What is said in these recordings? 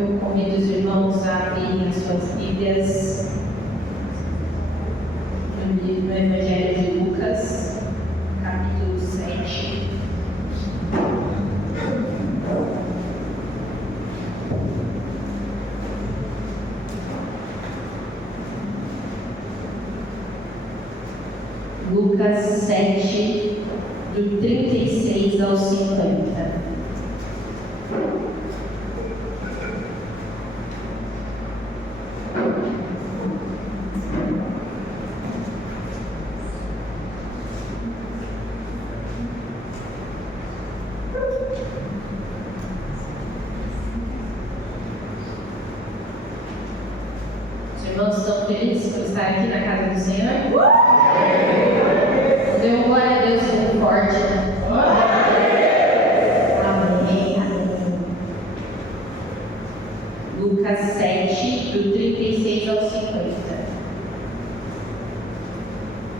Eu convido os irmãos a abrirem as suas Bíblias no Evangelho de Lucas, capítulo 7. Lucas 7, do 36 ao 50. Os irmãos estão felizes por estar aqui na casa do Senhor? Dê um glória a Deus muito forte, né? Amém, amém. Lucas 7, do 36 ao 50.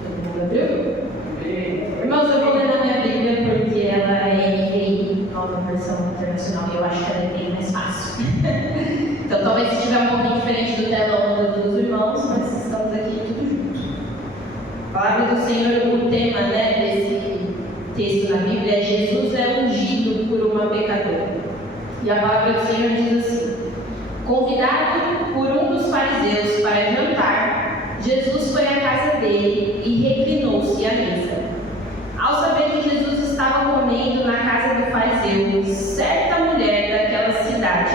Todo mundo abriu? Irmãos, eu vou ler na minha Bíblia porque ela é NVI, nova versão internacional, e eu acho que ela é bem mais fácil. Então, talvez se estiver um pouquinho diferente do telão dos irmãos, mas estamos aqui tudo juntos. A palavra do Senhor, o tema desse texto na Bíblia é: Jesus é ungido por uma pecadora. E a palavra do Senhor diz assim: convidado por um dos fariseus para jantar, Jesus foi à casa dele e reclinou-se à mesa. Ao saber que Jesus estava comendo na casa do fariseu, certa mulher daquela cidade,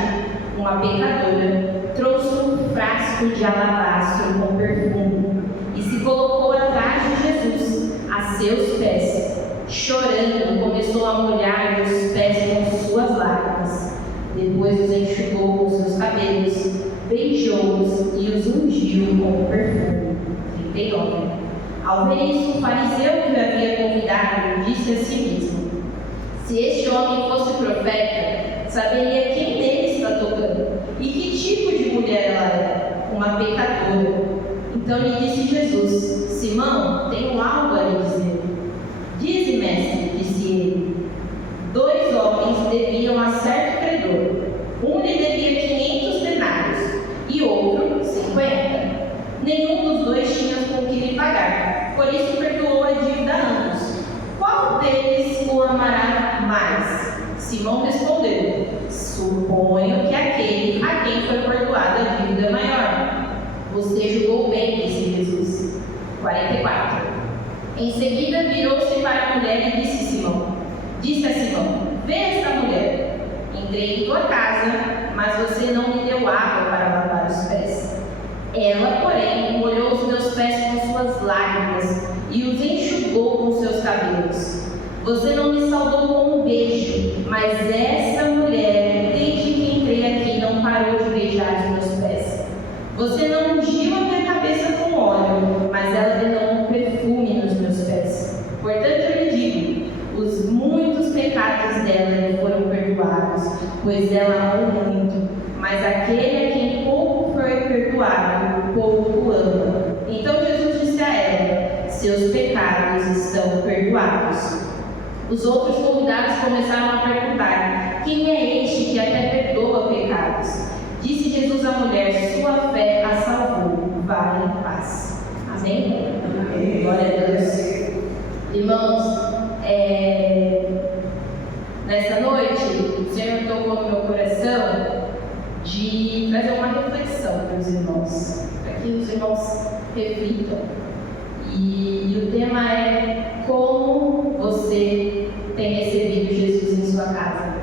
uma pecadora, trouxe um frasco de alabastro com perfume e se colocou atrás de Jesus, a seus pés. Chorando, começou a molhar os pés com suas lágrimas. Depois os enxugou com seus cabelos, beijou-os e os ungiu com o perfume. 39. Ao ver isso, o fariseu que o havia convidado disse a si mesmo: se este homem fosse profeta, saberia quem nele está tocando e que tipo de mulher ela é, uma pecadora. Então lhe disse Jesus: Simão, tenho algo a lhe dizer. Dize, mestre, disse ele. 2 homens deviam a certo credor. Um lhe devia 500 denários e outro 50. Nenhum dos dois tinha com que lhe pagar, por isso perdoou a dívida a ambos. Qual deles o amará mais? Simão respondeu: suponho que aquele a quem foi perdoada a dívida maior. Você julgou bem, disse Jesus. 44. Em seguida virou-se para a mulher e disse a Simão: vê esta mulher. Entrei em tua casa, mas você não me deu água para lavar os pés. Ela, porém, molhou os meus pés com suas lágrimas e os enxugou com seus cabelos. Você não me saudou com um beijo, mas essa mulher, desde que entrei aqui, não parou de beijar os meus pés. Você não ungiu a minha cabeça com óleo, mas ela derramou um perfume nos meus pés. Portanto, eu lhe digo: os muitos pecados dela lhe foram perdoados, pois ela amou muito. Mas aquele a quem pouco foi perdoado, pouco ama. Então Jesus disse a ela: seus pecados estão perdoados. Os outros convidados começaram a perguntar: quem é este que até perdoa pecados? Disse Jesus à mulher: sua fé a salvou, vá em paz. Amém? Amém. Glória a Deus. Irmãos, nessa noite o Senhor tocou no meu coração de trazer uma reflexão para os irmãos, para que os irmãos reflitam. E o tema é: como você tem recebido Jesus em sua casa?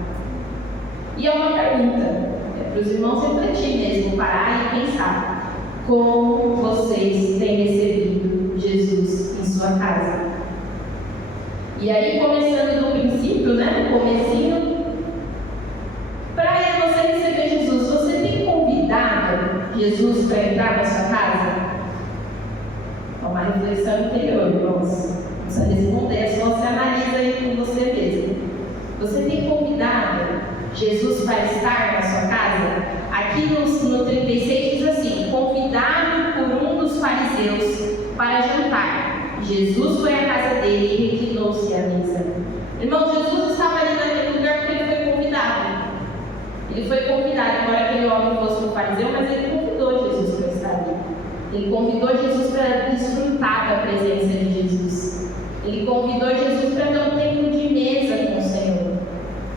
E é uma pergunta, para os irmãos refletir mesmo, parar e pensar: como vocês têm recebido Jesus em sua casa? E aí, começando do princípio, no comecinho, para você receber Jesus, você tem convidado Jesus para entrar na sua casa? É uma reflexão interior, irmãos. Não precisa responder, só se analisa aí com você mesmo. Você tem convidado Jesus para estar na sua casa? Aqui no 36 diz assim: convidado por um dos fariseus para jantar. Jesus foi à casa dele e reclinou-se à mesa. Irmão, Jesus estava ali naquele lugar porque ele foi convidado. Ele foi convidado, embora aquele homem fosse um fariseu, mas ele convidou Jesus para estar ali. Ele convidou Jesus para desfrutar da presença de Jesus. Ele convidou Jesus para ter um tempo de mesa com o Senhor.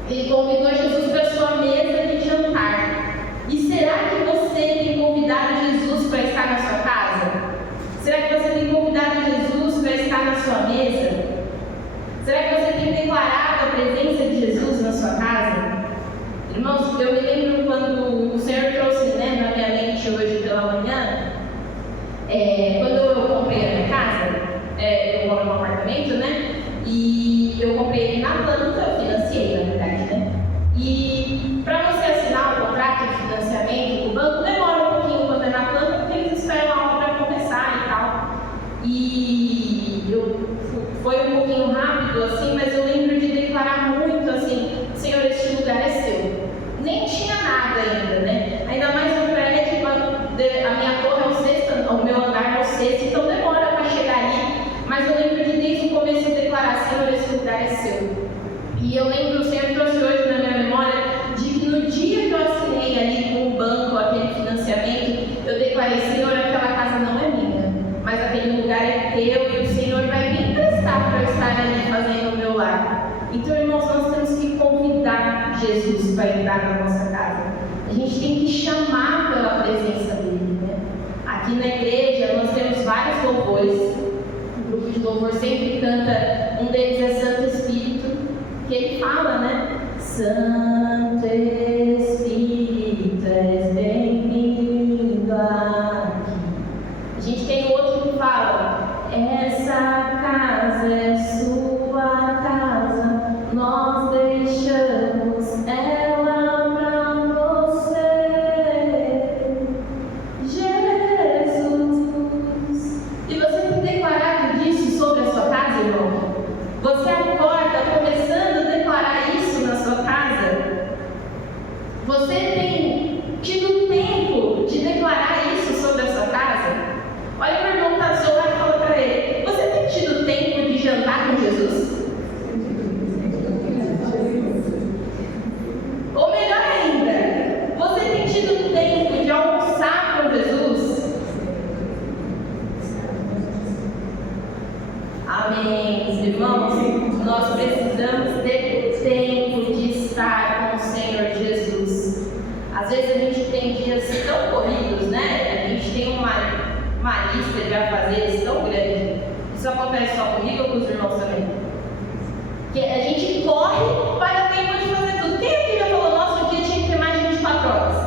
Ele convidou Jesus para a sua mesa de jantar. E será que você tem convidado Jesus para estar na sua casa? Será que você tem convidado Jesus para estar na sua mesa? Será que você tem declarado a presença de Jesus na sua casa? Irmãos, eu me lembro quando o Senhor trouxe, na minha mente hoje pela manhã, quando eu comprei a minha casa, eu moro num apartamento, e eu comprei ele na planta, eu financiei, na verdade, E para você assinar o contrato de financiamento com o banco, demora um pouquinho quando é na planta, porque eles esperam a obra começar e tal. E foi um pouquinho rápido, assim, mas eu lembro de declarar muito, assim, Senhor, este lugar é seu. Nem tinha nada ainda, Ainda mais no prédio, a minha torre é o sexto, o meu andar é o sexto, então demora para chegar ali. Mas eu lembro de desde o começo declarar, Senhor, esse lugar é seu. E eu lembro, o Senhor trouxe hoje na minha memória, de que no dia que eu assinei ali com o banco aquele financiamento, eu declarei, Senhor, aquela casa não é minha, mas aquele lugar é teu e o Senhor vai me emprestar para eu estar ali fazendo o meu lar. Então, irmãos, nós temos que convidar Jesus para entrar na nossa casa. A gente tem que chamar pela presença dele, Aqui na igreja nós temos vários louvores. O grupo de louvor sempre canta, um deles é Santo Espírito, que ele fala, Santo Espírito, és bem-vindo aqui. A gente tem outro que fala, essa casa é sua casa, nós deixamos ela para você, Jesus. E você tem declarado disso sobre a sua casa, irmão? Você acorda começando a declarar isso na sua casa? Você tem tido tempo de declarar isso sobre a sua casa? Olha para o irmão que está do seu lado e fala para ele, você tem tido tempo de jantar com Jesus? Ou melhor ainda, você tem tido tempo de almoçar com Jesus? Amém, irmãos. Nós precisamos ter tempo de estar com o Senhor Jesus. Às vezes a gente tem dias tão corridos, A gente tem uma lista de afazeres tão grande. Isso acontece só comigo ou com os irmãos também? Que a gente corre para dar tempo de fazer tudo. Quem aqui já falou, nosso dia tinha que ter mais de 24 horas?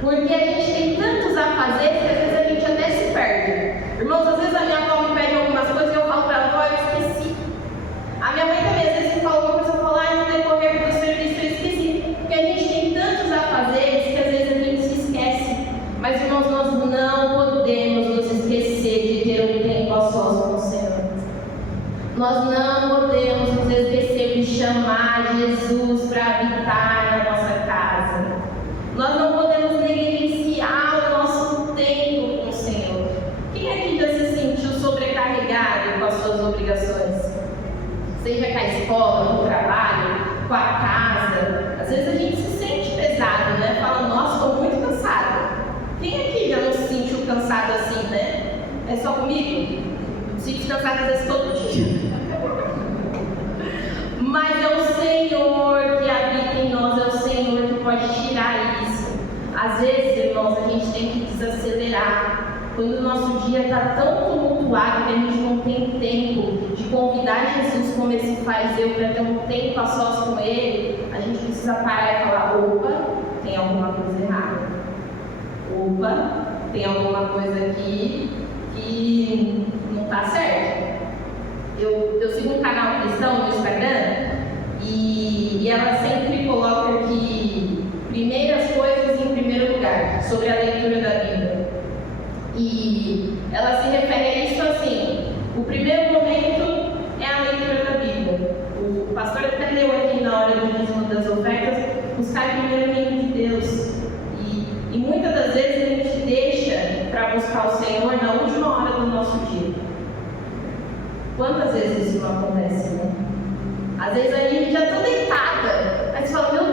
Porque a gente tem tantos afazeres que às vezes a gente até se perde. Irmãos, às vezes a minha avó me pede algumas coisas e eu falo para ela, eu esqueci. A minha mãe também, às vezes, me fala alguma coisa, eu falo, no decorrer do serviço eu esqueci. Porque a gente tem tantos afazeres que às vezes a gente se esquece. Mas, irmãos, nós não podemos nos esquecer de ter um tempo a sós com o Senhor. Nós não podemos nos esquecer de chamar Jesus para habitar na nossa casa. Nós não podemos negligenciar o nosso tempo com o Senhor. Quem aqui já se sentiu sobrecarregado com as suas obrigações? Seja com a escola, com o trabalho, com a casa. Às vezes a gente se sente pesado, Fala, nossa, estou muito cansado. Quem aqui já não se sentiu cansado assim, É só comigo? Me sinto cansado às vezes todo dia. Mas é o Senhor que habita em nós, é o Senhor que pode tirar isso. Às vezes, irmãos, a gente tem que desacelerar. Quando o nosso dia está tão tumultuado que a gente não tem tempo de convidar Jesus como esse fariseu para ter um tempo a sós com Ele, a gente precisa parar e falar, opa, tem alguma coisa errada. Opa, tem alguma coisa aqui que não está certo. Eu sigo um canal cristão no Instagram e ela sempre coloca aqui primeiras coisas em primeiro lugar, sobre a leitura da Bíblia. E ela se refere a isso assim, o primeiro momento é a leitura da Bíblia. O pastor até leu aqui na hora do dízimo das ofertas, buscar primeiro o reino de Deus. E muitas das vezes a gente deixa para buscar o Senhor na última hora do nosso dia. Quantas vezes isso não acontece, Às vezes a gente já está deitada, aí você fala, meu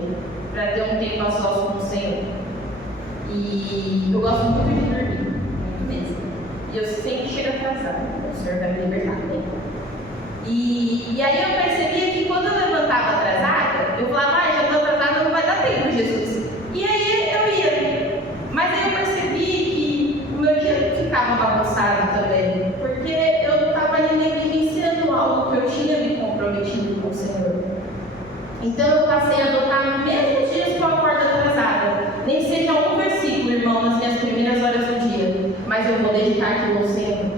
dia, para ter um tempo a sós com o Senhor. E eu gosto muito de dormir, muito mesmo. E eu sempre chego atrasada, o Senhor vai me libertar, né? E aí eu percebia que quando eu levantava atrasada, eu falava, já estou atrasada, não vai dar tempo, Jesus. E aí eu ia. Mas aí eu percebi que o meu dia ficava bagunçado também, porque eu estava ali negligenciando algo que eu tinha me comprometido com o Senhor. Então eu passei a adotar mesmo os dias que eu acordo atrasada, nem seja um versículo, irmão, nas minhas primeiras horas do dia, mas eu vou dedicar aquilo ao Senhor.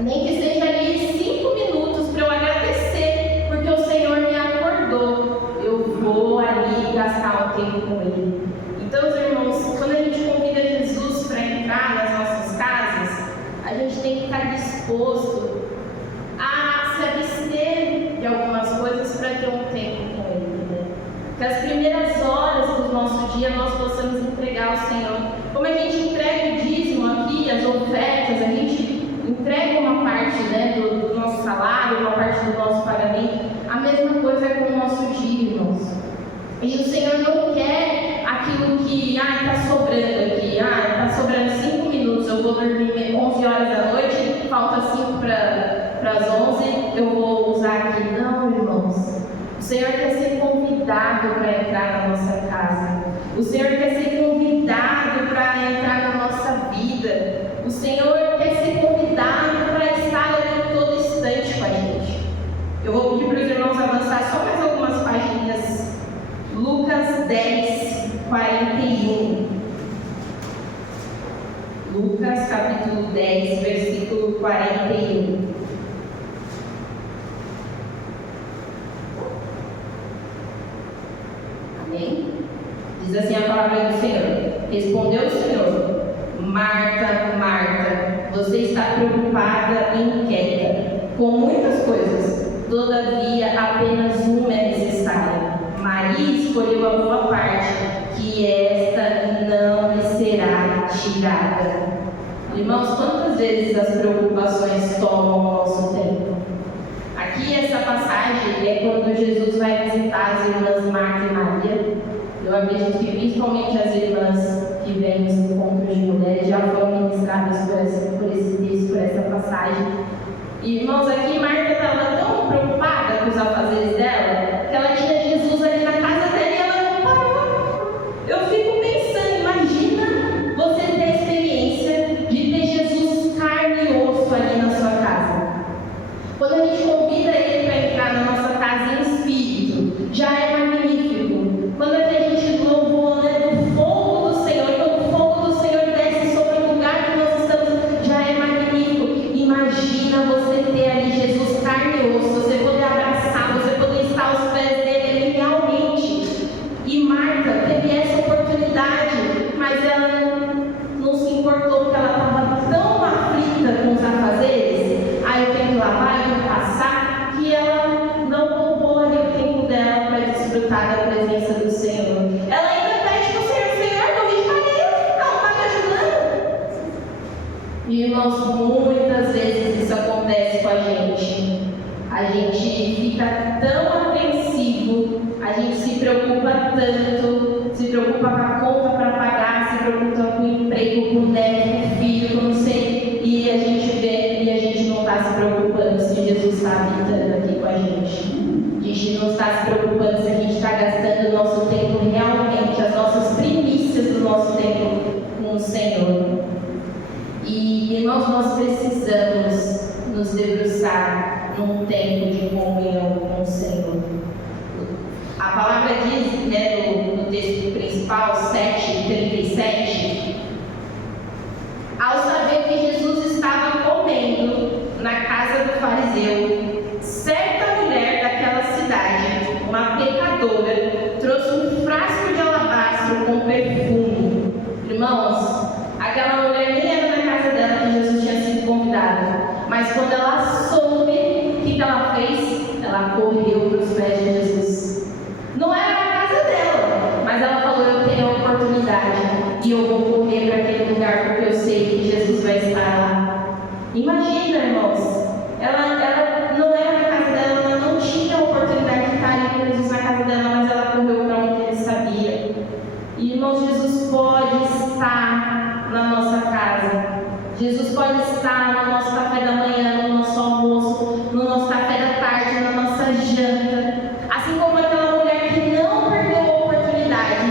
Nem que seja ali 5 minutos para eu agradecer, porque o Senhor me acordou. Eu vou ali gastar um tempo com Ele. Então, irmãos, quando a gente convida Jesus para entrar nas nossas casas, a gente tem que estar disposto a se abster de algumas coisas para ter um tempo com Ele, né? Que as primeiras horas do nosso dia nós possamos entregar ao Senhor. Como a gente entrega o dízimo aqui, as ofertas, a gente entrega uma parte, né, do nosso salário, uma parte do nosso pagamento. A mesma coisa é com o nosso dia, irmãos. E o Senhor não quer aquilo que, está sobrando aqui, está sobrando 5 minutos, eu vou dormir 11 horas da noite, falta 5 para as 11, eu vou usar aqui. Não, irmãos. O Senhor quer ser convidado para entrar na nossa casa. O Senhor quer ser convidado para entrar na nossa vida. O Senhor quer ser convidado para estar ali todo instante com a gente. Eu vou pedir para os irmãos avançar só mais algumas páginas. Lucas 10, 41. Lucas capítulo 10, versículo 41. Amém? Diz assim a palavra do Senhor. Respondeu o Senhor: Marta, Marta, você está preocupada e inquieta com muitas coisas, todavia apenas uma é necessária. Maria escolheu a boa parte, que esta não lhe será tirada. Irmãos, quantas vezes as preocupações tomam o nosso tempo? Aqui essa passagem é quando Jesus vai visitar as irmãs Marta e Maria. Eu acredito que principalmente as irmãs que vêm nos encontros de mulheres já foram ministradas por esse texto, por essa passagem. E, irmãos, aqui Marta estava tão preocupada com os afazeres dela, que ela tinha Jesus ali na casa dela e ela não parou. Eu fico pensando, imagina você ter a experiência de ter Jesus carne e osso ali na sua casa. Quando a gente convida Ele para entrar na nossa casa em espírito, já é magnífico. Quando a gente louvou, né, do fogo do Senhor, quando o fogo do Senhor desce sobre o lugar que nós estamos, já é magnífico. Imagina você ter ali Jesus carne e osso, você poder abraçar, você poder estar aos pés dele realmente. E Marta teve essa oportunidade, mas ela não se importou porque ela estava tão aflita com os afazeres. Aí eu tenho que lavar, eu tenho que passar, que ela não poupou ali o tempo dela para desfrutar da presença do Senhor. Ela ainda pede para o Senhor: Senhor, corrige Maria, não está me ajudando. E, irmãos, muitas vezes isso acontece com a gente. A gente fica tão apreensivo, a gente se preocupa tanto, se preocupa com a conta para pagar, se preocupa com o emprego, com o neto, com o filho, com não sei, e a gente vê e a gente não está se preocupando se Jesus está habitando aqui com a gente. A gente não está se preocupando se a gente está gastando o nosso tempo realmente, as nossas primícias do nosso tempo com o Senhor. E, irmãos, nós precisamos nos debruçar num tempo de comunhão com o Senhor. A palavra diz, né, no texto principal, 7:37, ao saber que Jesus estava comendo na casa do fariseu, certa mulher daquela cidade, uma pecadora, trouxe um frasco de alabastro com perfume. Irmãos, aquela mulher nem era na casa dela que Jesus tinha sido convidado, mas quando ela soube, o que ela fez? Ela correu para os pés de Jesus. Não era a casa dela, mas ela falou: eu tenho a oportunidade e eu vou correr para aquele lugar porque eu sei que Jesus vai estar lá. Imagina, irmãos, ela não era na casa dela, ela não tinha a oportunidade de estar ali com Jesus na casa dela, mas ela correu para onde ele E, irmãos, Jesus pode estar na nossa casa. Jesus pode estar no nosso café da manhã, no nosso almoço, no nosso café da tarde, na nossa janta. Assim como aquela mulher que não perdeu a oportunidade,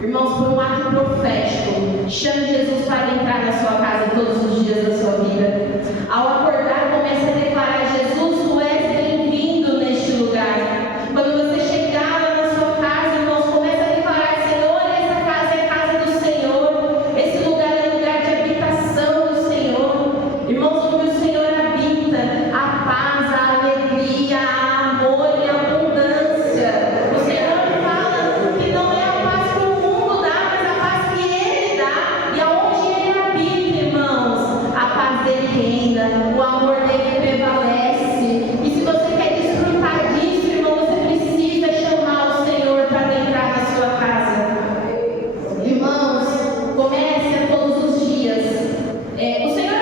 irmãos, por um ato profético, chame Jesus para entrar na sua casa todos os dias da sua vida. Ao acordar, comece a declarar: Jesus, tu és bem-vindo neste lugar. Quando você chegar lá na sua casa, irmãos, comece a declarar: Senhor, essa casa é a casa do Senhor. Esse lugar é lugar de habitação do Senhor. Irmãos, onde o Senhor habita, a paz, a alegria, a amor e a abundância. O Senhor fala que não é a paz que o mundo dá, mas a paz que Ele dá. E aonde Ele habita, irmãos, a paz dele reina, o amor dele prevalece. E se você quer desfrutar disso, irmão, você precisa chamar o Senhor para entrar na sua casa. Irmãos, comece a todos os dias. O Senhor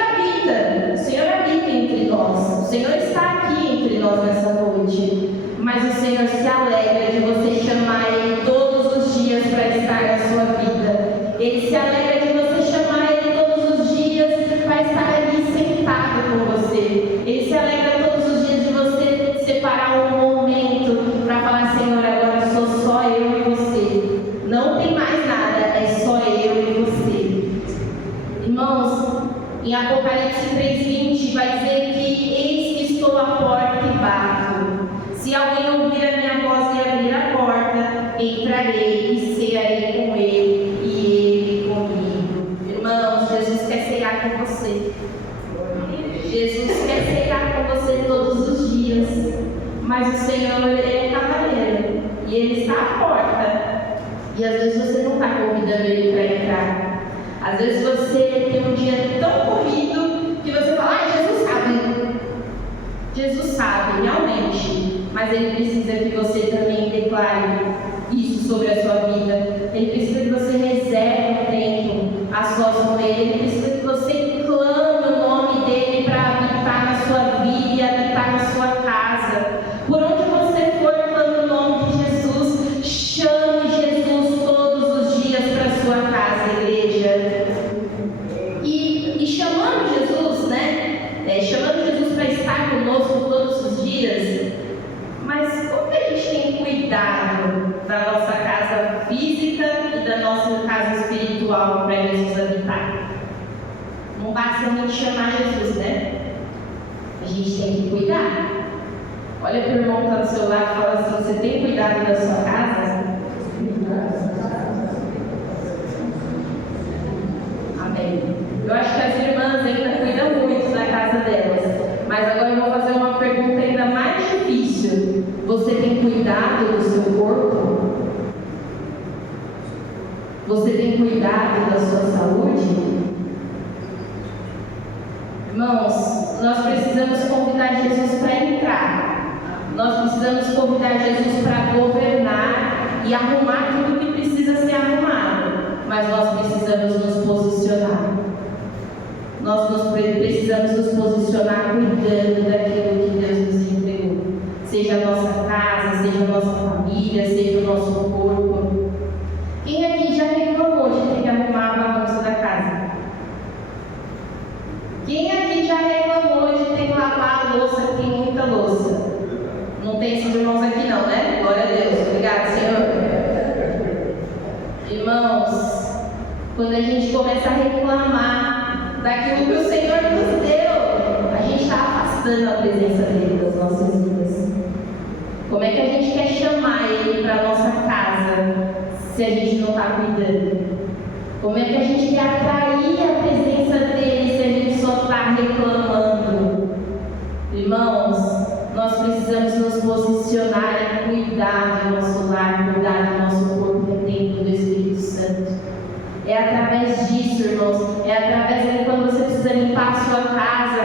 habita entre nós. O Senhor está aqui entre nós nessa noite. Mas o Senhor se alegra de você chamar Ele todos os dias para estar na sua vida. Ele se alegra de você chamar Ele todos os dias para estar ali sentado com você. Ele se alegra todos os dias de você separar um momento para falar: Senhor, agora sou só eu e você. Não tem mais nada, é só eu e você. Irmãos, em Apocalipse 3:20 vai dizer que: eis que estou à porta e bato. Se alguém ouvir a minha voz e abrir a porta, entrarei e cearei com ele e ele comigo. Irmãos, Jesus quer cear com você. Jesus quer cear com você todos os dias. Mas o Senhor, Ele é cavaleiro e Ele está à porta. E às vezes você não está convidando Ele para entrar. Às vezes você tem um dia tão corrido que você fala: Jesus sabe. Jesus sabe, realmente. Mas Ele precisa que você também declare isso sobre a sua vida. Ele precisa que você reserve um tempo a sós com Ele. Ele precisa que você clame o nome dEle para habitar na sua vida e habitar na sua casa. Por onde você for, clame o nome de Jesus. Chame Jesus todos os dias para a sua casa, igreja. E chamando Jesus, chamando Jesus para estar conosco todos os dias. Mas como que a gente tem cuidado da nossa casa física e da nossa casa espiritual para Jesus habitar? Não basta muito chamar Jesus, né? A gente tem que cuidar. Olha para o irmão que está do seu lado e fala assim: você tem cuidado da sua casa? Amém. Eu acho que as irmãs ainda cuidam muito da casa delas. Mas agora eu vou fazer uma pergunta ainda mais difícil. Você tem cuidado do seu corpo? Você tem cuidado da sua saúde? Irmãos, nós precisamos convidar Jesus para entrar. Nós precisamos convidar Jesus para governar e arrumar tudo que precisa ser arrumado. Mas nós precisamos nos posicionar. Nós precisamos nos posicionar cuidando daquilo que Deus nos entregou. Seja a nossa casa, seja a nossa família, seja o nosso corpo. Quem aqui já reclamou de ter que arrumar a bagunça da casa? Quem aqui já reclamou de ter que lavar a louça, que tem muita louça? Não tem esses irmãos aqui não, né? Glória a Deus. Obrigado, Senhor. Irmãos, quando a gente começa a reclamar daquilo que o Senhor nos deu, a gente está afastando a presença dele das nossas vidas. Como é que a gente quer chamar ele para a nossa casa se a gente não está cuidando? Como é que a gente quer atrair a presença dele se a gente só está reclamando? Irmãos, nós precisamos nos posicionar e cuidar do nosso lar, cuidar do nosso corpo, que é templo do Espírito Santo. É através disso, irmãos, é através de quando você precisa limpar a sua casa,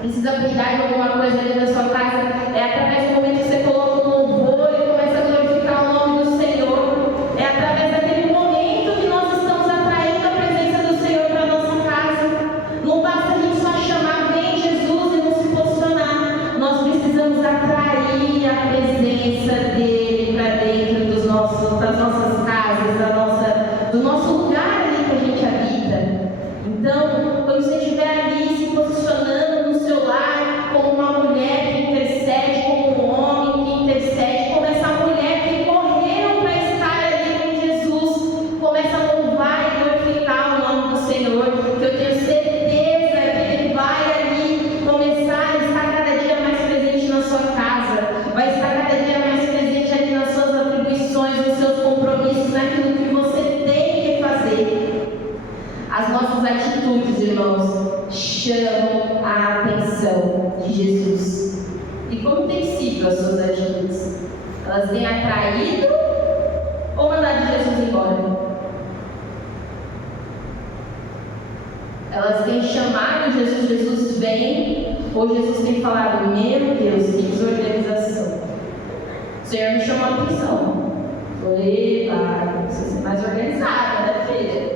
precisa cuidar de alguma coisa ali da sua casa, é através do momento que você coloca um louvor e começa a glorificar o nome do Senhor, é através daquele momento que nós estamos atraindo a presença do Senhor para a nossa casa. Não basta a gente só chamar: vem Jesus, e não se posicionar. Nós precisamos atrair a presença dele para dentro das nossas casas, nossas atitudes, irmãos, chamam a atenção de Jesus. E como têm sido as suas atitudes? Elas têm atraído ou mandado Jesus embora? Elas têm chamado Jesus, Jesus vem, ou Jesus tem falado, meu Deus, que desorganização. O Senhor me chamou a atenção. Falei, precisa ser mais organizada, né, filha?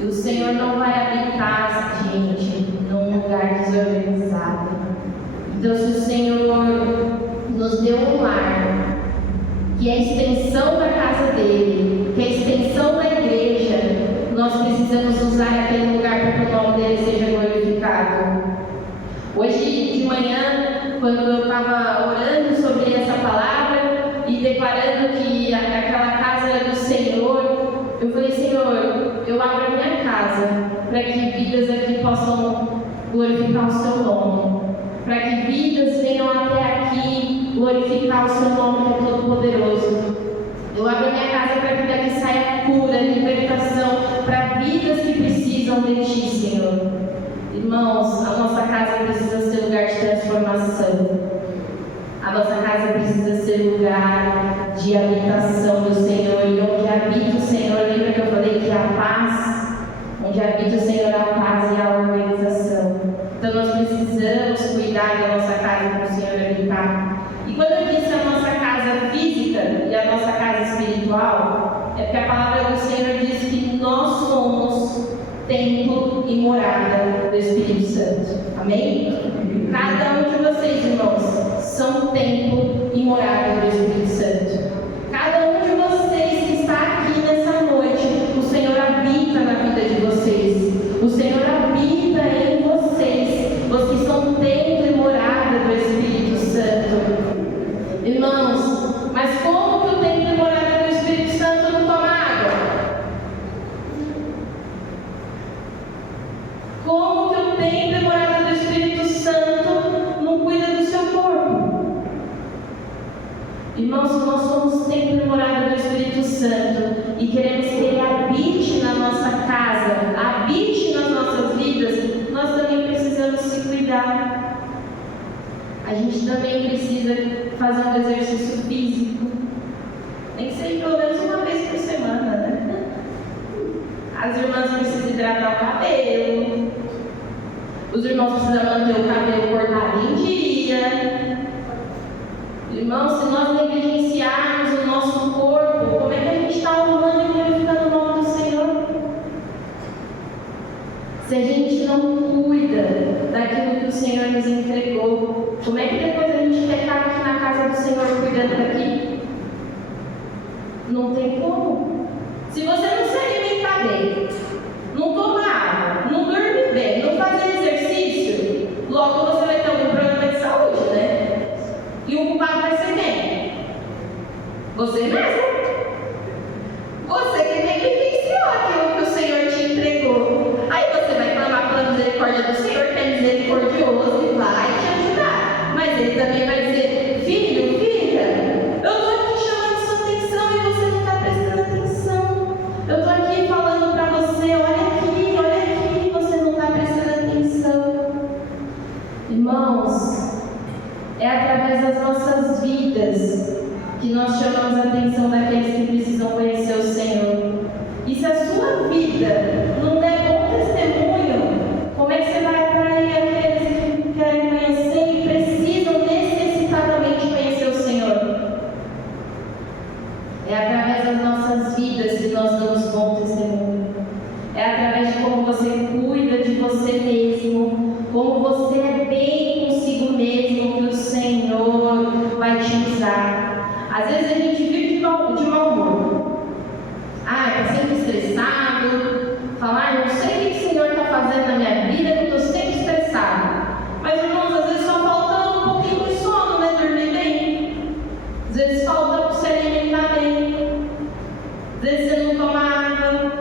E o Senhor não vai habitar, gente, num lugar desorganizado. Então, se o Senhor nos deu um lar, que é a extensão da casa dele, que é a extensão da igreja, nós precisamos usar aquele lugar para que o nome dele seja glorificado. Hoje de manhã, quando eu estava orando sobre essa palavra e declarando que aquela casa era do Senhor, eu falei, Senhor, eu abro a minha casa para que vidas aqui possam glorificar o seu nome, para que vidas venham até aqui glorificar o seu nome que é todo poderoso. Eu abro a minha casa para que daqui saia cura, libertação para vidas que precisam de Ti, Senhor. Irmãos, a nossa casa precisa ser lugar de transformação. A nossa casa precisa ser lugar de habitação do Senhor. E onde habita o Senhor, lembra que eu falei que há paz? Onde habita o Senhor há paz e há organização. Então nós precisamos cuidar da nossa casa para o Senhor habitar. E quando eu disse a nossa casa física e a nossa casa espiritual, é porque a palavra do Senhor diz que nós somos templo e morada do Espírito Santo. Amém? Cada um de vocês, irmãos, são templo e morada do Espírito Santo. Cada um de vocês que está aqui nessa noite, o Senhor habita na vida de vocês. O Senhor habita em vocês. Vocês são templo e morada do Espírito Santo. Irmãos, mas como que o templo e morada do Espírito Santo não toma água? Como que o templo e morada do Espírito Santo não cuida do seu corpo? Irmãos, nós somos templo e morada do Espírito Santo e queremos que Ele habite na nossa casa, habite nas nossas vidas, nós também precisamos se cuidar. A gente também precisa fazer um exercício físico, nem que seja pelo menos uma vez por semana, né? As irmãs precisam hidratar o cabelo, os irmãos precisam manter o cabelo cortado em dia. Irmãos, se nós negligenciarmos o nosso corpo, como é que a gente está honrando e glorificando o nome do Senhor? Se a gente não cuida daquilo que o Senhor nos entregou, como é que depois a gente quer estar aqui na casa do Senhor cuidando daqui? Não tem como. Se você não se alimentar bem, não tomar água, não dormir bem, não fazer exercício, logo você vai ter algum problema de saúde, né? E o culpado vai ser quem? Você mesmo. Você que negligenciou aquilo que o Senhor te entregou. Aí você vai clamar pela misericórdia do Senhor, que é misericordioso e vai te ajudar. Mas Ele também vai dizer, filho, filha, eu estou aqui chamando sua atenção e você não está prestando atenção. Eu estou aqui falando para você, olha aqui, você não está prestando atenção. Irmãos, é através das nossas vidas que nós chamamos a atenção daqueles que precisam conhecer o Senhor. E se a sua vida não der bom testemunho, como é que você vai atrair aqueles que querem conhecer e precisam necessitadamente conhecer o Senhor? É através das nossas vidas que nós damos bom testemunho. É através de como você cuida de você mesmo, como você é bem consigo mesmo, que o Senhor vai te usar. Às vezes a gente vive de mau humor. Está sempre estressado. Fala, eu não sei o que o Senhor está fazendo na minha vida, que eu estou sempre estressado. Mas, irmãos, às vezes só falta um pouquinho de sono, né? Dormir bem. Às vezes falta para você alimentar bem. Às vezes você não toma água.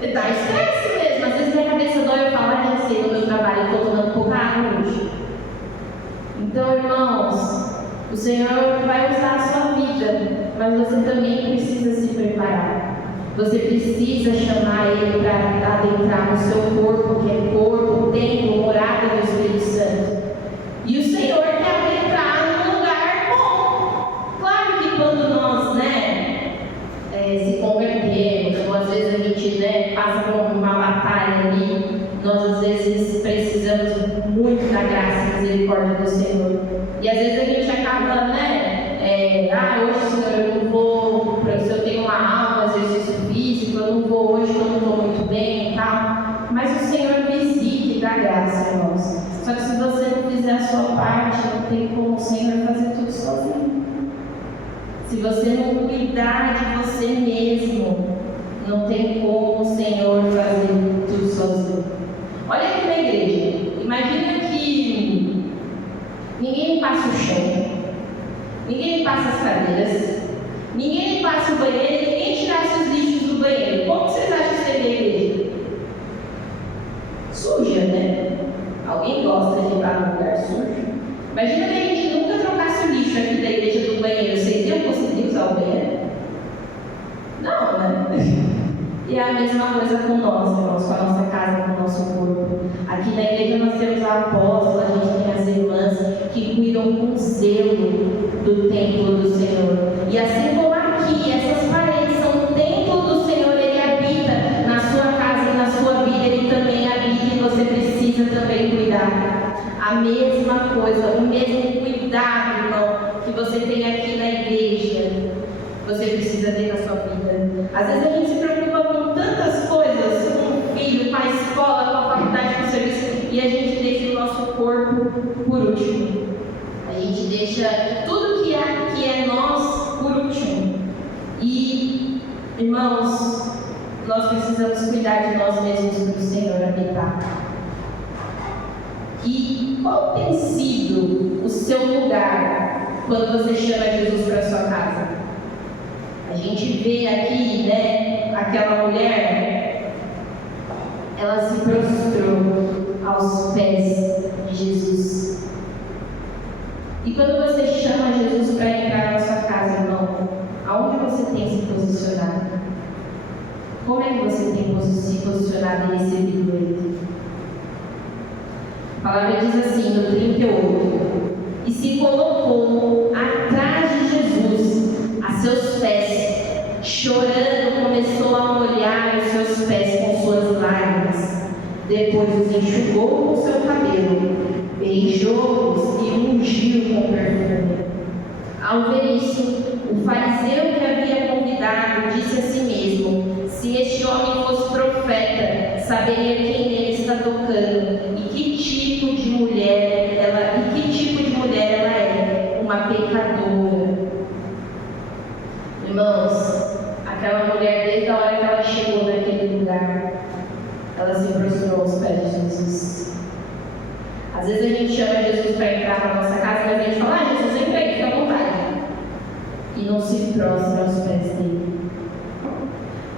Dá estresse mesmo. Às vezes minha cabeça dói, eu falo, já sei, no meu trabalho eu estou tomando pouca água hoje. Então, irmãos, o Senhor vai usar a sua vida, mas você também precisa se preparar. Você precisa chamar Ele para adentrar no seu corpo, que é corpo, templo, morada do Espírito Santo. E o Senhor quer adentrar num lugar bom. Claro que quando nós, se convertemos, ou às vezes a gente, passa por uma batalha ali, nós às vezes precisamos muito da graça e misericórdia do Senhor. E às vezes a gente acaba, hoje, Senhor, eu não vou, se eu tenho uma aula, um exercício físico, eu não vou hoje, eu não estou muito bem e tal. Mas o Senhor visite e dá graça, irmãos. Só que se você não fizer a sua parte, não tem como o Senhor fazer tudo sozinho. Se você não cuidar de você mesmo, não tem como o Senhor fazer tudo sozinho. Olha aqui na igreja, imagina que ninguém passa o chão, ninguém passa as cadeiras, ninguém passa o banheiro, ninguém tirasse os lixos do banheiro. Como vocês acham que seria a igreja? Suja, né? Alguém gosta de estar num lugar sujo? Imagina que a gente nunca trocasse o lixo aqui da igreja do banheiro. Vocês iam conseguir usar o banheiro? Não, né? E é a mesma coisa com nós, irmãos, com a nossa casa, com o nosso corpo. Aqui na igreja nós temos a apóstola, a gente tem as irmãs que cuidam com zelo do templo do Senhor. E assim como aqui, essas paredes são o templo do Senhor, Ele habita na sua casa e na sua vida, Ele também habita e você precisa também cuidar. A mesma coisa, o mesmo cuidado, irmão, que você tem aqui na igreja, você precisa ter na sua vida. Às vezes a gente se preocupa com tantas coisas, com o filho, com a escola, com a faculdade, com o serviço, e a gente deixa o nosso corpo por último. A gente deixa tudo que é nós por último. E, irmãos, nós precisamos cuidar de nós mesmos para o Senhor habitar. E qual tem sido o seu lugar quando você chama Jesus para a sua casa? A gente vê aqui, aquela mulher, ela se prostrou aos pés de Jesus. E quando você chama Jesus para entrar na sua casa, irmão, aonde você tem se posicionado? Como é que você tem se posicionado e recebido Ele? A palavra diz assim, no 38, e se colocou atrás de Jesus, a seus pés, chorando, começou a molhar os seus pés com suas lágrimas. Depois os enxugou com seu cabelo, beijou-os e ungiu com perfume. Ao ver isso, o fariseu que havia convidado disse a si mesmo: se este homem fosse profeta, saberia quem nele está tocando e que tipo de mulher ela é, uma pecadora. Irmãos, aquela mulher, desde a hora que ela chegou naquele lugar, ela se prostrou aos pés de Jesus. Às vezes a gente chama Jesus para entrar na nossa casa, mas a gente fala: Jesus, entra aí, fica à vontade. E não se prostra aos pés dele.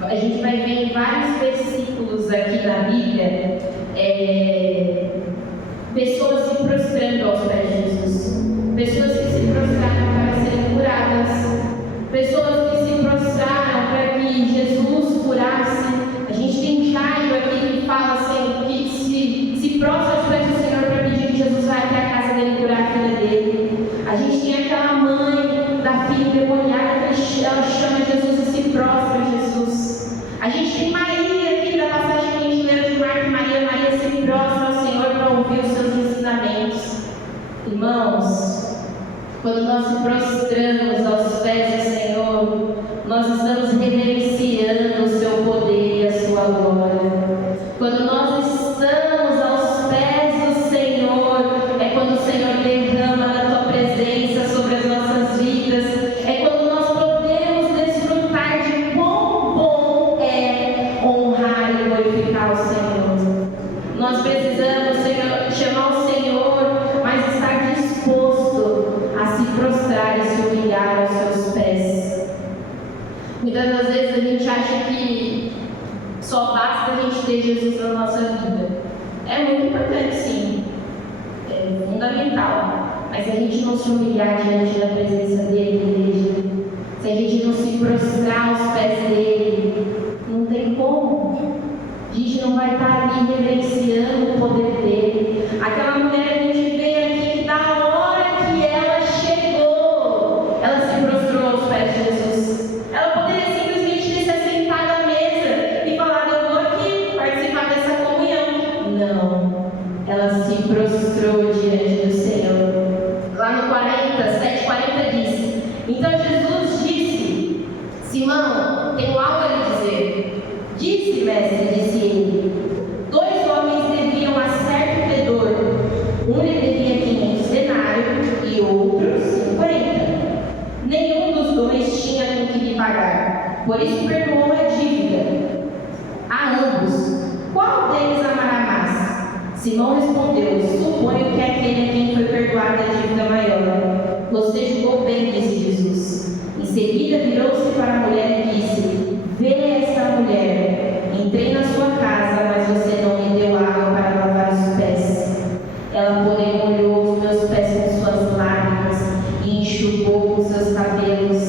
A gente vai ver em vários versículos aqui na Bíblia, pessoas se prostrando aos pés de Jesus. Pessoas que se prostraram para serem curadas. Pessoas que se prostraram para que Jesus curasse. A gente tem Jairo aqui que fala assim, que se prostra aos pés do Senhor para pedir que Jesus vá até a casa dele curar a filha dele. A gente tem aquela mãe da filha endemoniada que ela chama Jesus e se prostra a Jesus. A gente tem Maria aqui da passagem que a gente leu de Marta e Maria se prostra ao Senhor para ouvir os seus ensinamentos. Irmãos, quando nós se prostramos aos pés do Senhor, nós estamos reverenciando o seu poder e a sua glória. Quando nós estamos aos pés do Senhor, é quando o Senhor derrama da tua presença sobre as nossas vidas. É quando nós podemos desfrutar de quão bom é honrar e glorificar o Senhor. Nós precisamos, Senhor, chamar o Senhor, mas estar disposto a se prostrar e se humilhar aos seus pés. Muitas das vezes a gente acha que só basta a gente ter Jesus na nossa vida. É muito importante, sim. É fundamental. Mas se a gente não se humilhar diante da presença dele, igreja, se a gente não se prostrar aos pés dele, tem como. A gente não vai estar ali reverenciando o poder dele. Aquela mulher, a gente vê aqui que da hora que ela chegou, ela se prostrou aos pés de Jesus. Ela poderia simplesmente ter se assentado à mesa e falado: eu vou aqui participar dessa comunhão. Não, ela se prostrou diante do Senhor. Lá no 7:40 diz: então Jesus disse: Simão, tenho algo a lhe dizer. Disse, mestre, disse ele: 2 homens deviam a certo credor. Um lhe devia 500 denários e outro 50. Nenhum dos 2 tinha com que lhe pagar. Por isso perdoou a dívida a ambos. Qual deles amará mais? Simão respondeu: suponho que é aquele a quem foi perdoada a dívida maior. Você julgou bem, disse Jesus. Em seguida virou-se para a mulher e disse: vê esta mulher. Entrei na sua casa, mas você não me deu água para lavar os pés. Ela, porém, molhou os meus pés com suas lágrimas e enxugou com seus cabelos.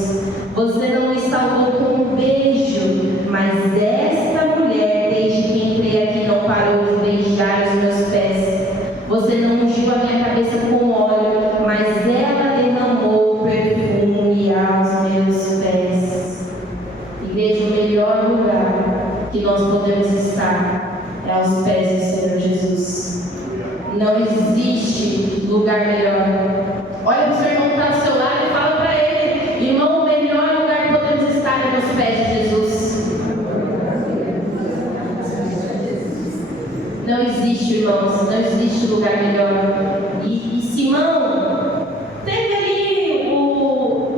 Você não me saudou com um beijo, mas esta mulher, desde que entrei aqui, não parou de beijar os meus pés. Você não ungiu a minha cabeça com óleo, mas ela derramou perfume aos meus pés. Igreja, o melhor lugar que nós podemos estar é aos pés do Senhor Jesus. Não existe lugar melhor. Olha para o seu irmão que está do seu lado e fala para ele: irmão, o melhor lugar que podemos estar é aos pés de Jesus. Não existe, irmãos, não existe lugar melhor. E Simão teve ali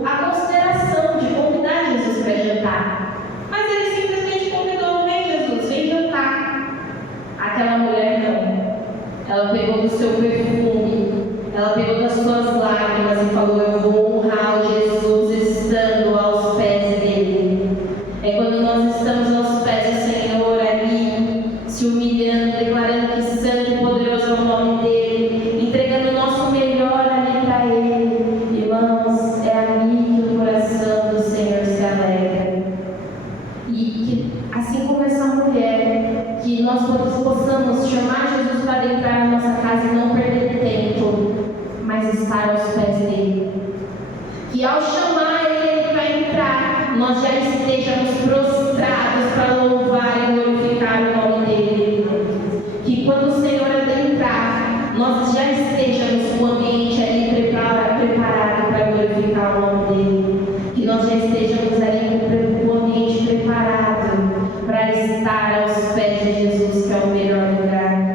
a consideração de convidar Jesus para jantar. Mas ele simplesmente convidou: vem Jesus, vem jantar. Aquela mulher não. Ela pegou do seu perfume, ela pegou das suas lágrimas e falou: eu vou honrar o Jesus estando aos pés dele. É quando nós estamos aos pés do Senhor ali, se humilhando, declarando que santo e poderoso é o nome dele, entregando o nosso melhor ali para ele. Irmãos, é ali que o coração do Senhor se alegra. E que, assim como essa mulher, que nós possamos chamar Jesus para entrar na nossa casa e não perder tempo, mas estar aos pés dele. Que ao chamar ele para entrar, nós já estejamos prostrados para louvar e glorificar o nome dele. Que quando o Senhor adentrar, nós já estejamos com o ambiente ali preparado para glorificar o nome dele. Que nós já estejamos ali com o ambiente preparado para estar aos pés de Jesus, que é o melhor lugar.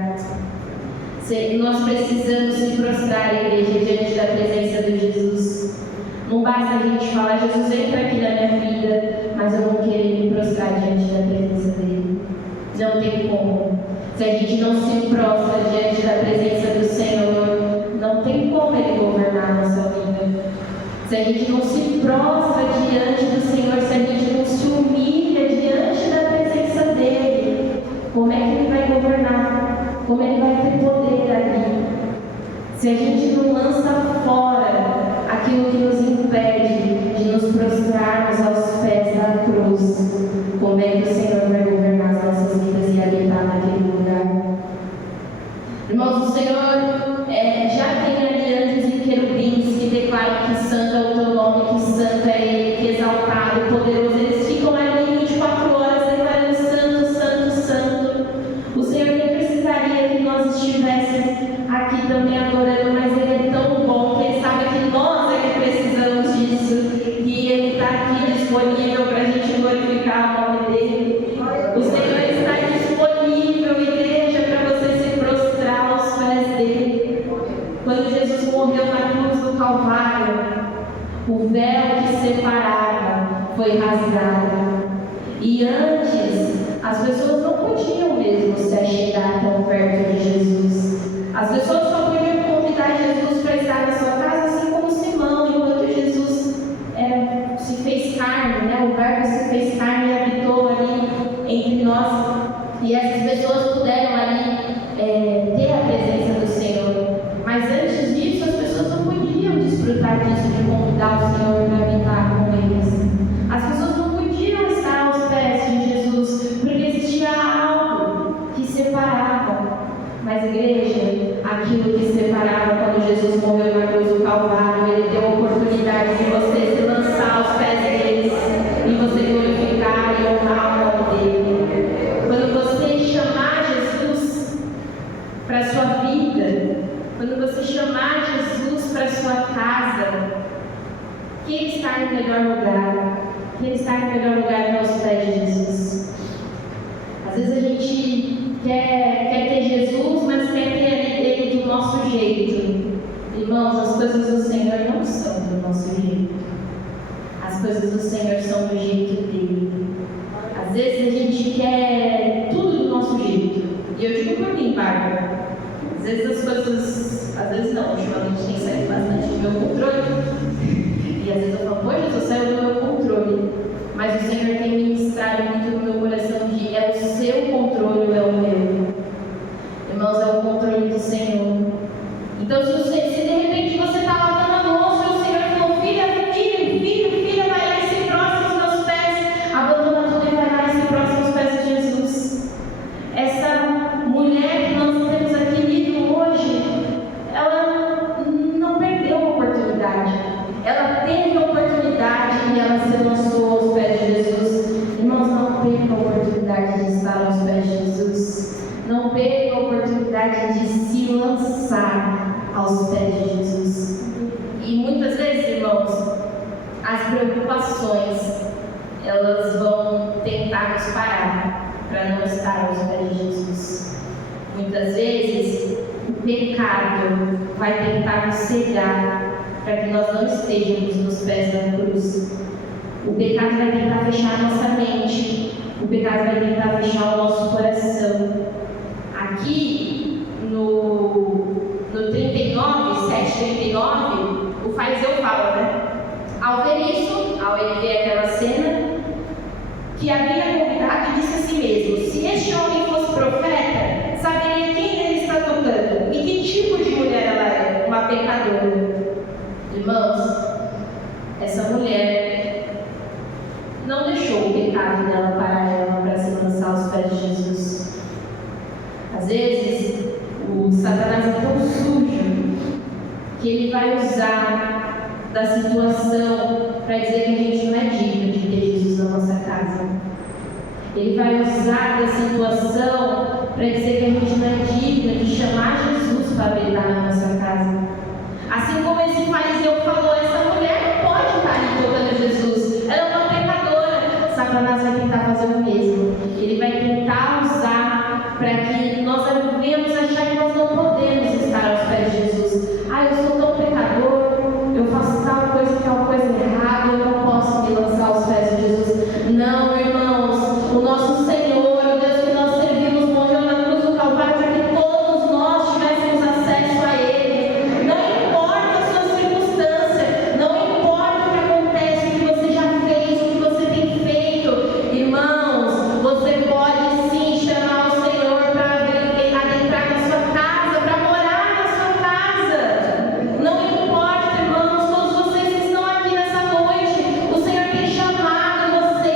Nós precisamos se prostrar, igreja, diante da presença de Jesus. Não basta a gente falar: Jesus, entra aqui na minha vida, mas eu vou querer me prostrar diante da presença dele. Não tem como. Se a gente não se prostra diante da presença do Senhor, não tem como ele governar a nossa vida. Se a gente não se prostra diante do Senhor, se a gente não se humilha diante da presença dele, como é que ele vai governar? Como ele vai ter poder ali? Se a gente não lança fora aquilo que nos impede de nos prostrarmos aos pés da cruz, como é que o Senhor vai governar as nossas vidas e habitar naquele lugar? Irmãos, o Senhor já tem ali anjos e querubins que declaram que santo é o teu nome, que santo é ele, que exaltado, poderoso. Eles ficam ali 24 horas declarando santo, santo, santo. O Senhor nem precisaria que nós estivéssemos aqui também adorando, mas ele é tão bom que ele sabe que nós é que precisamos disso, e ele está aqui disponível para a gente glorificar o nome dele. O Senhor está disponível, igreja, para você se prostrar aos pés dele. Quando Jesus morreu na cruz do Calvário, o véu que separava foi rasgado. E antes, as pessoas não podiam mesmo se achegar tão perto de Jesus. As pessoas só podiam convidar Jesus para estar na sua casa, assim como Simão, enquanto Jesus se fez carne, né? O Verbo se fez carne e habitou ali entre nós. E essas pessoas puderam ali ter a presença do Senhor. Mas antes disso, as pessoas não podiam desfrutar disso, de convidar o Senhor para habitar com eles. As pessoas não podiam estar aos pés de Jesus, porque você glorificar e honrar o nome dele. Quando você chamar Jesus para a sua vida, quando você chamar Jesus para a sua casa, que ele está no melhor lugar, que ele está no melhor lugar aos pés de Jesus. Às vezes a gente quer ter Jesus, mas quer ter ele do nosso jeito. Irmãos, as coisas do Senhor não são do nosso jeito. As coisas do Senhor são do jeito dele. Às vezes a gente quer tudo do nosso jeito. E eu digo por mim, Bárbara. Às vezes as coisas... Às vezes não, ultimamente tem saído bastante do meu controle. E às vezes eu falo, pô, Jesus, saiu do meu controle. Mas o Senhor tem ministrado muito no meu coração de é o seu controle ou é o meu. Irmãos, é o controle do Senhor. Então, se de repente você está lavando a louça e o Senhor falou, filha, vai lá e se prostra aos meus pés, abandona tudo e vai lá e se prostra aos pés de Jesus. Essa mulher que nós temos aqui lido hoje, ela não perdeu a oportunidade. Ela teve a oportunidade e ela se lançou aos pés de Jesus. Irmãos, não perca a oportunidade de estar aos pés de Jesus. Não perca a oportunidade de se lançar aos pés de Jesus. E muitas vezes, irmãos, as preocupações, elas vão tentar nos parar para não estar aos pés de Jesus. Muitas vezes, o pecado vai tentar nos cegar para que nós não estejamos nos pés da cruz. O pecado vai tentar fechar a nossa mente. O pecado vai tentar fechar o nosso coração. Aqui no 39, 7:39, o fariseu fala, né? Ao ver isso, ao ele ver aquela cena, que havia convidado, disse a si mesmo: se este homem fosse profeta, saberia quem ele está tocando e que tipo de mulher ela é, uma pecadora. Irmãos, essa mulher não deixou o pecado dela parar ela para se lançar aos pés de Jesus. Às vezes, o Satanás é tão sujo que ele vai usar da situação para dizer que a gente não é digno de ter Jesus na nossa casa. Ele vai usar da situação para dizer que a gente não é digno de chamar Jesus para habitar na nossa casa. Assim como esse fariseu falou, essa mulher não pode estar ali tocando Jesus, ela é uma pecadora. Satanás vai tentar fazer o mesmo. Ele vai tentar usar para que nós venhamos achar que nós não podemos estar aos pés de Jesus. Eu sou tão pecador, eu faço tal coisa errada, eu não posso me lançar aos pés de Jesus. Não, irmãos, o nosso Senhor, o Deus que nós servimos, morreu na cruz do Calvário para que todos nós tivéssemos acesso a Ele. Não importa a sua circunstância, não importa o que acontece, o que você já fez, o que você tem feito, irmãos, você pode sim chamar o Senhor para adentrar na sua casa, para morar na sua casa. Não importa, irmãos, todos vocês que estão aqui nessa noite, o Senhor tem chamado você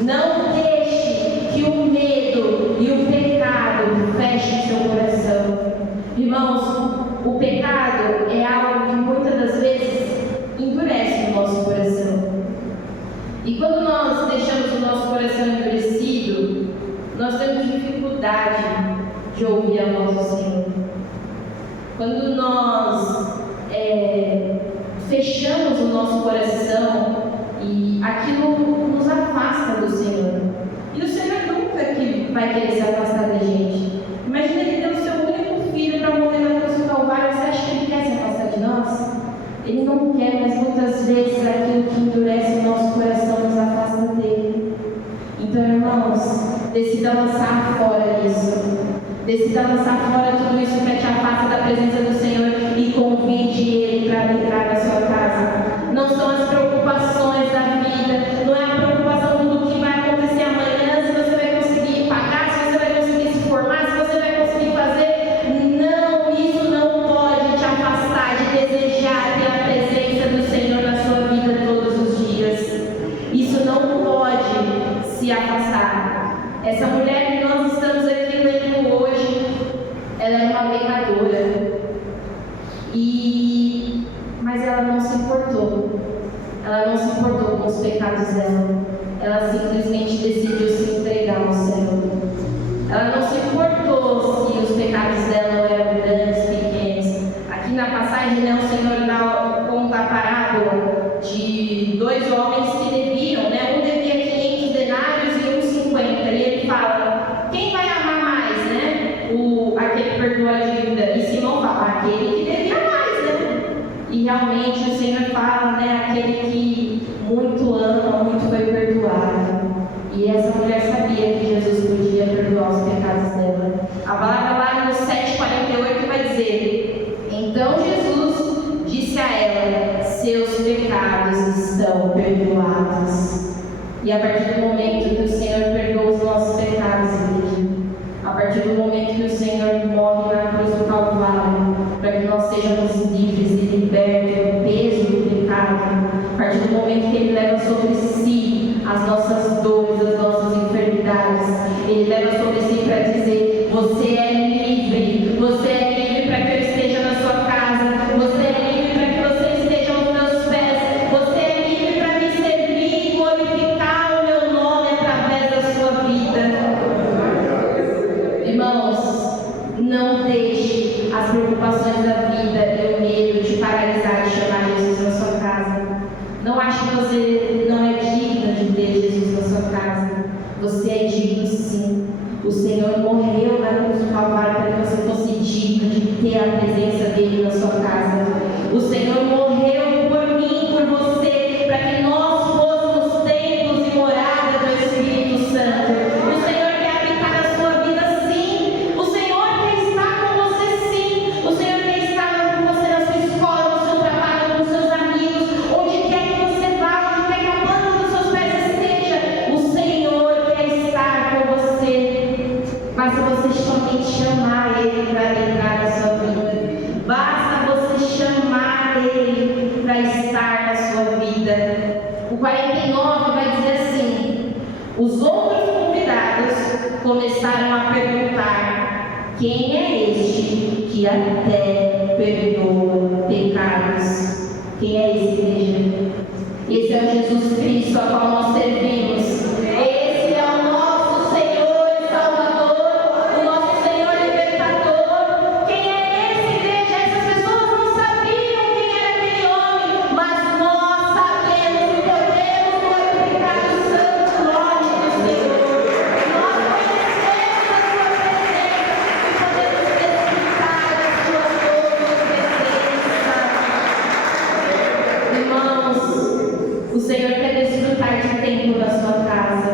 Não deixe que o medo e o pecado fechem seu coração. Irmãos, o pecado é algo que muitas das vezes endurece o nosso coração. E quando nós deixamos o nosso coração endurecido, nós temos dificuldade de ouvir a voz do Senhor. Quando nós fechamos o nosso coração, e aquilo nos afasta do Senhor. E o Senhor nunca que vai querer se afastar da gente. Imagina Ele deu o seu único filho para morrer na cruz do Calvário. Você acha que Ele quer se afastar de nós? Ele não quer, mas muitas vezes aquilo que endurece o nosso coração nos afasta dele. Então, irmãos, decida lançar fora isso. Decida lançar fora tudo isso que te afasta da presença do Senhor e convide Ele para entrar na sua casa. Não são as preocupações da vida, não é a preocupação do que vai acontecer amanhã, se você vai conseguir pagar, se você vai conseguir se formar, se você vai conseguir fazer. Não, isso não pode te afastar de desejar ter a presença do Senhor na sua vida todos os dias. Isso não pode se afastar. Essa mulher que nós estamos aqui lendo hoje, ela é uma pecadora. Mas ela não se importou. Ela não se importou com os pecados dela. Ela simplesmente decidiu se entregar ao Senhor. Ela não se importou se os pecados dela eram grandes, pequenos. Aqui na passagem, o Senhor conta a parábola de dois homens que deviam, um devia 500 denários e um 50. E ele fala, quem vai amar mais, aquele que perdoa a dívida? E Simão fala, aquele que devia mais, E realmente o Senhor fala, aquele que muito ama, muito foi perdoado. E essa mulher sabia que Jesus podia perdoar os pecados dela. A palavra lá no 7,48 vai dizer, então Jesus disse a ela, seus pecados estão perdoados. E a partir do momento que o Senhor perdoa os nossos pecados, a partir do momento que o Senhor morre na cruz do Calvário, para que nós sejamos livres e libertos do peso do pecado, a partir do momento que Ele leva sobre si as nossas dores, as nossas enfermidades, Ele leva sobre si para dizer, você é livre para que eu esteja na sua casa, você é livre para que você esteja aos meus pés, você é livre para me servir e glorificar o meu nome através da sua vida. Irmãos, não deixe as preocupações da vida e o medo te paralisar de chamar Jesus na sua casa. Não ache que você não é digna de ter Jesus na sua casa. Você é digno sim. O Senhor morreu na cruz do Calvário para que você fosse digno de ter a presença dele na sua casa. O Senhor morreu por mim, por você, para que nós fôssemos templos e morada do Espírito Santo. O Senhor quer habitar na sua vida sim. O Senhor quer estar com você sim. O Senhor quer estar com você na sua escola, no seu trabalho, com seus amigos, onde quer que você vá, onde quer que a planta dos seus pés esteja. O Senhor quer estar com você. Basta você somente chamar Ele para entrar na sua vida. Basta você chamar Ele para estar na sua vida. O 49 vai dizer assim: os outros convidados começaram a perguntar, quem é este que até perdoa pecados? Quem é esse, igreja? Esse é o Jesus Cristo a qual nós servimos. Esse é o nosso Senhor e Salvador, o nosso Senhor libertador. Quem é esse, igreja? Essas pessoas não sabiam quem era aquele homem, mas nós sabemos e podemos glorificar o santo nome do Senhor. Nós conhecemos a sua presença e podemos desfrutar da sua doce presença. Irmãos, o Senhor quer desfrutar de tempo na sua casa.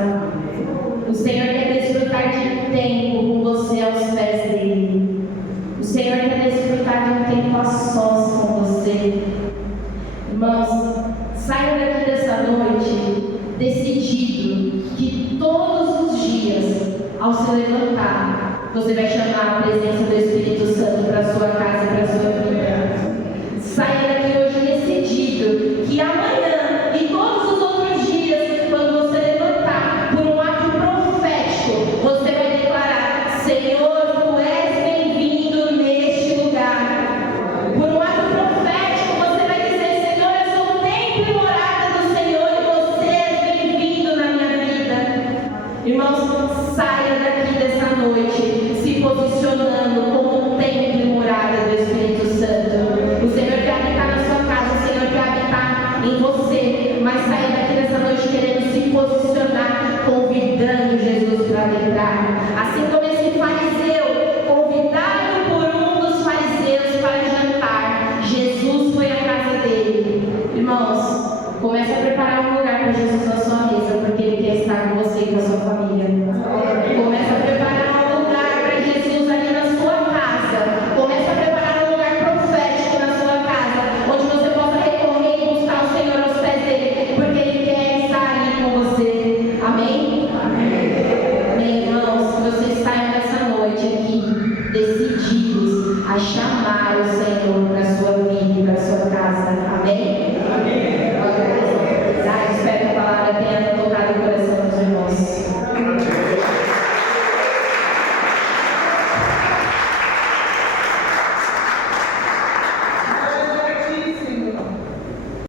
O Senhor quer desfrutar de tempo com você aos pés dele. O Senhor quer desfrutar de um tempo a sós com você. Irmãos, saia daqui dessa noite decidido que todos os dias, ao se levantar, você vai chamar a presença do Espírito Santo para a sua casa e para a sua vida. Saia daqui hoje decidido que amanhã e todos os outros dias, quando você levantar, por letra